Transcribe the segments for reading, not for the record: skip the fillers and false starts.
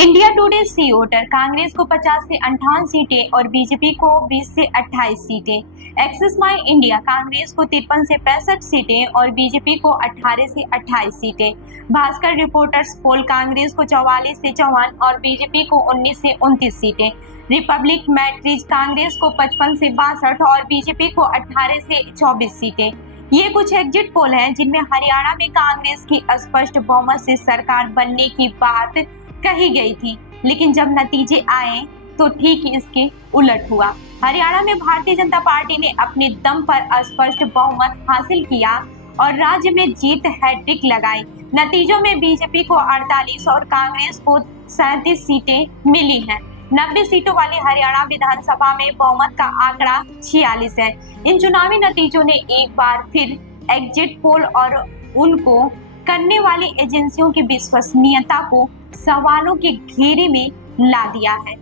India today सी voter Congress को 50 से 58 सीटें और बीजेपी को 20 से 28 सीटें। एक्सिस माई इंडिया कांग्रेस को 53 से 65 सीटें और बीजेपी को 18 से 28 सीटें। भास्कर रिपोर्टर्स पोल कांग्रेस को 44 से 54 और बीजेपी को 19 से 29 सीटें। रिपब्लिक मैट्रिज कांग्रेस को 55 से 62 और बीजेपी को 18 से 24 सीटें। ये कुछ एग्जिट पोल हैं जिनमें हरियाणा में कांग्रेस की स्पष्ट बहुमत से सरकार बनने की बात कही गई थी, लेकिन जब नतीजे आए तो ठीक इसके उलट हुआ। हरियाणा में भारतीय जनता पार्टी ने अपने दम पर स्पष्ट बहुमत हासिल किया और राज्य में जीत हैट्रिक लगाई। नतीजों में बीजेपी को 48 और कांग्रेस को 37 सीटें मिली हैं। 90 सीटों वाली हरियाणा विधानसभा में बहुमत का आंकड़ा 46 है। इन चुनावी नतीजों ने एक बार फिर एग्जिट पोल और उनको करने वाली एजेंसियों की विश्वसनीयता को सवालों के घेरे में ला दिया है।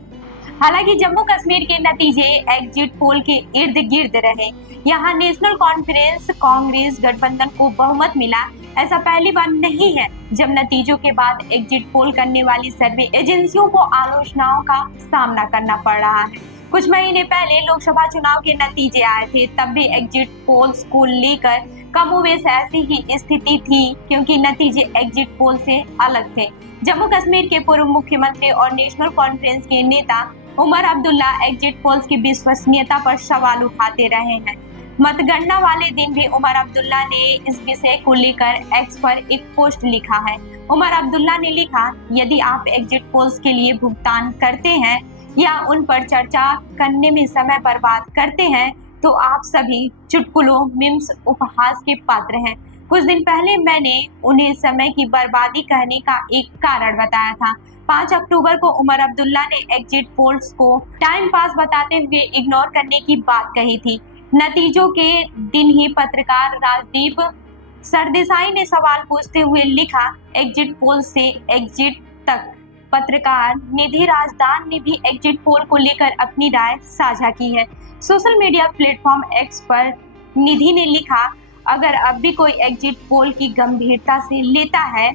हालांकि जम्मू कश्मीर के नतीजे एग्जिट पोल के इर्द गिर्द रहे। यहाँ नेशनल कॉन्फ्रेंस कांग्रेस गठबंधन को बहुमत मिला। ऐसा पहली बार नहीं है जब नतीजों के बाद एग्जिट पोल करने वाली सर्वे एजेंसियों को आलोचनाओं का सामना करना पड़ रहा है। कुछ महीने पहले लोकसभा चुनाव के नतीजे आए थे, तब भी एग्जिट पोल्स को लेकर कमोबेश ऐसी ही स्थिति थी, क्योंकि नतीजे एग्जिट पोल से अलग थे। जम्मू कश्मीर के पूर्व मुख्यमंत्री और नेशनल कॉन्फ्रेंस के नेता उमर अब्दुल्ला एग्जिट पोल्स की विश्वसनीयता पर सवाल उठाते रहे हैं। मतगणना वाले दिन भी उमर अब्दुल्ला ने इस विषय को लेकर एक्स पर एक पोस्ट लिखा है। उमर अब्दुल्ला ने लिखा, यदि आप एग्जिट पोल्स के लिए भुगतान करते हैं या उन पर चर्चा करने में समय बर्बाद करते हैं तो आप सभी चुटकुलों, मीम्स, उपहास के पात्र हैं। कुछ दिन पहले मैंने उन्हें समय की बर्बादी कहने का एक कारण बताया था। 5 अक्टूबर को उमर अब्दुल्ला ने एग्जिट पोल्स को टाइम पास बताते हुए इग्नोर करने की बात कही थी। नतीजों के दिन ही पत्रकार राजदीप सरदेसाई ने सवाल पूछते हुए लिखा, एग्जिट पोल से एग्जिट तक। पत्रकार निधि राजदान ने भी एग्जिट पोल को लेकर अपनी राय साझा की है। सोशल मीडिया प्लेटफॉर्म एक्स पर निधि ने लिखा, अगर अब भी कोई एग्जिट पोल की गंभीरता से लेता है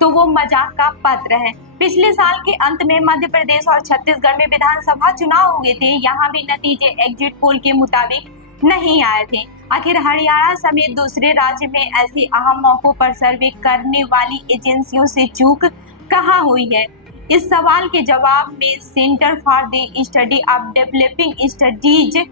तो वो मजाक का पात्र है। पिछले साल के अंत में मध्य प्रदेश और छत्तीसगढ़ में विधानसभा चुनाव हुए थे। यहाँ भी नतीजे एग्जिट पोल के मुताबिक नहीं आए थे। आखिर हरियाणा समेत दूसरे राज्य में ऐसे अहम मौकों पर सर्वे करने वाली एजेंसियों से चूक कहाँ हुई है? इस सवाल के जवाब में centre for the study of developing studies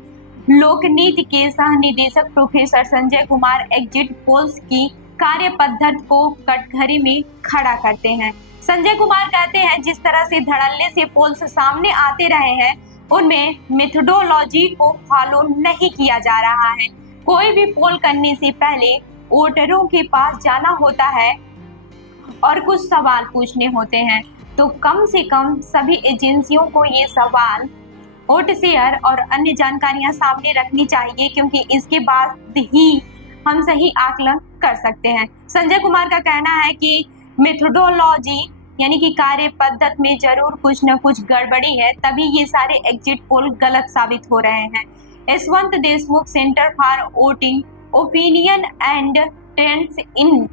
Lokniti के सह निदेशक professor Sanjay Kumar exit polls की कार्य पद्धति को कटघरे में खड़ा करते हैं। संजय कुमार कहते हैं, जिस तरह से धड़ल्ले से पोल्स सामने आते रहे हैं उनमें मेथोडोलॉजी को फॉलो नहीं किया जा रहा है। कोई भी पोल करने से पहले वोटरों के पास जाना होता है और कुछ सवाल पूछने होते हैं, तो कम से कम सभी एजेंसियों को ये सवाल, वोट शेयर और अन्य जानकारियां सामने रखनी चाहिए, क्योंकि इसके बाद ही हम सही आकलन कर सकते हैं। संजय कुमार का कहना है कि मेथोडोलॉजी यानी कि कार्य पद्धति में जरूर कुछ न कुछ गड़बड़ी है, तभी ये सारे एग्जिट पोल गलत साबित हो रहे हैं। Yashwant Deshmukh centre for voting opinion and trends in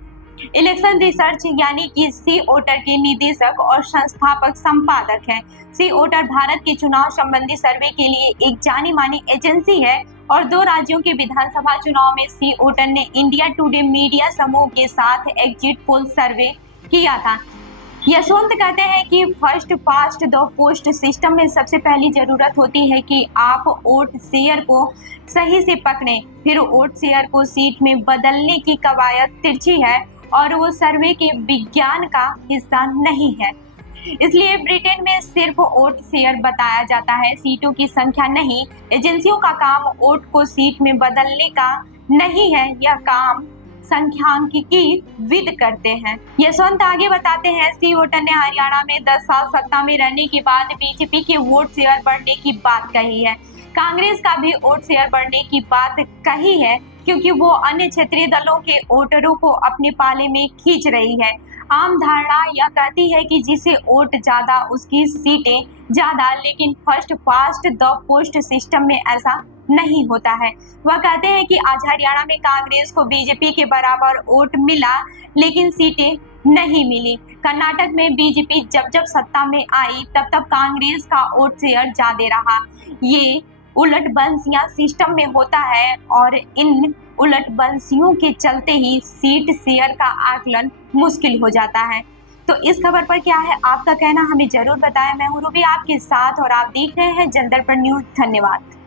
election research यानी कि सी वोटर के निदेशक और संस्थापक संपादक हैं। सी वोटर भारत के चुनाव संबंधी सर्वे के लिए एक जानी मानी एजेंसी है और 2 राज्यों के विधानसभा चुनाव में सी वोटर ने इंडिया टुडे मीडिया समूह के साथ एग्जिट पोल सर्वे किया था। यशवंत कहते हैं कि first past the post system में सबसे पहली जरूरत होती है कि आप वोट शेयर को सही से पकड़ें। फिर वोट शेयर को सीट में बदलने की कवायद तिरछी है और वो सर्वे के विज्ञान का हिस्सा नहीं है। इसलिए ब्रिटेन में सिर्फ वोट शेयर बताया जाता है, सीटों की संख्या नहीं। एजेंसियों का काम वोट को सीट में बदलने का नहीं है, यह काम सांख्यिकी विद करते हैं। यशवंत आगे बताते हैं, सी वोटर ने हरियाणा में 10 साल सत्ता में रहने के बाद बीजेपी के वोट शेयर बढ़ने की बात कही है। कांग्रेस का भी वोट शेयर बढ़ने की बात कही है, क्योंकि वो अन्य क्षेत्रीय दलों के वोटरों को अपने पाले में खींच रही है। आम धारणा यह कहती है कि जिसे वोट ज्यादा उसकी सीटें ज्यादा, लेकिन first past the post system में ऐसा नहीं होता है। वह कहते हैं कि आज हरियाणा में कांग्रेस को बीजेपी के बराबर वोट मिला, लेकिन सीटें नहीं मिली। कर्नाटक में बीजेपी जब जब सत्ता में आई तब तब कांग्रेस का वोट शेयर ज्यादा रहा। ये उलटबंसियां सिस्टम में होता है और इन उलटबंसियों के चलते ही सीट शेयर का आकलन मुश्किल हो जाता है। तो इस खबर पर क्या है आपका कहना, हमें जरूर बताएं। मैं हूं रूबी आपके साथ और आप देख रहे हैं जनदर्पण न्यूज। धन्यवाद।